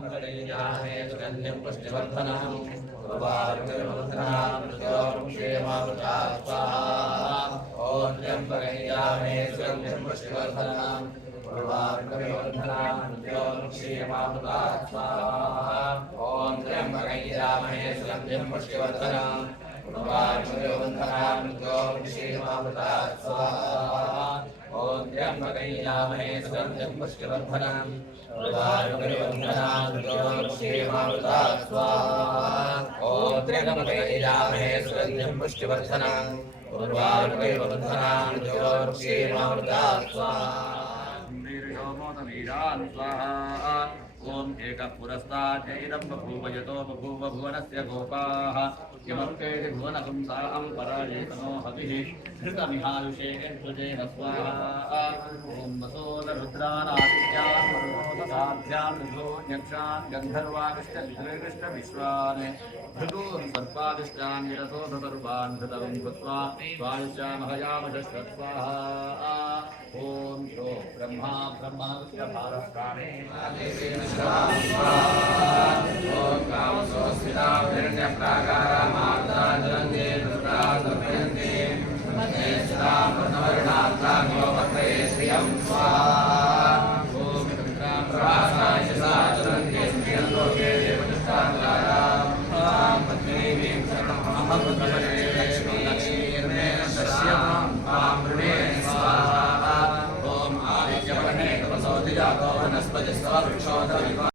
प्रकटयामे सुगन्धिं पुष्टिवर्धनम् उर्वारुकविवर्धनां क्षेमावृता स्वाहा ॐ त्र्यम्बकयामे सुगन्धिं पुष्टिवर्धनां उर्वारुकविवर्धनां क्षेमावृता स्वाहा ॐ त्र्यम्बकयामे सुगन्धिं पुष्टिवर्धनां उर्वारुकविवर्धनां क्षेमावृता स्वाहा ॐ त्र्यम्बकयामे सुगन्धिं पुष्टिवर्धनां उर्वारुकविवर्धनां क्षेमावृता स्वाहा ॐ त्र्यम्बकयामे सुगन्धिं पुष्टिवर्धनां उर्वारुकविवर्धनां क्षेमावृता स्वाहा स्वाहा ओम एक पुरस्तात् इदं बभूव यतो बभूव भुवनस्य गोपाः यमर्केति भुवनपुंसां पराजेतनो हविः घृतमिहायुषे यज्ञेन स्वाहा ओम वसोदरुद्रानादित्यान् मरुतसाध्यान् ऋभोन्यक्षान् गन्धर्वाविष्टविश्वान् भृगून् सर्पादिष्टान् विरसोधसर्वान् घृतवं कृत्वा स्वायुष्यामहयामशश्व स्वाहा ओम शो ब्रह्मा ब्रह्मस्य भारस्कामे ओम कामसोऽस्मिता हिरण्यप्राकारामार्ताजलन्ते दुर्गादुर्गन्ते मते श्रामवर्णात्तान्योपत्रये श्रियं स्वाहा ओम इंद्रां प्रभासाय साचरन्ते स्त्रियं लोके देवदुष्टान्तायां पत्नीवीं शरणमहं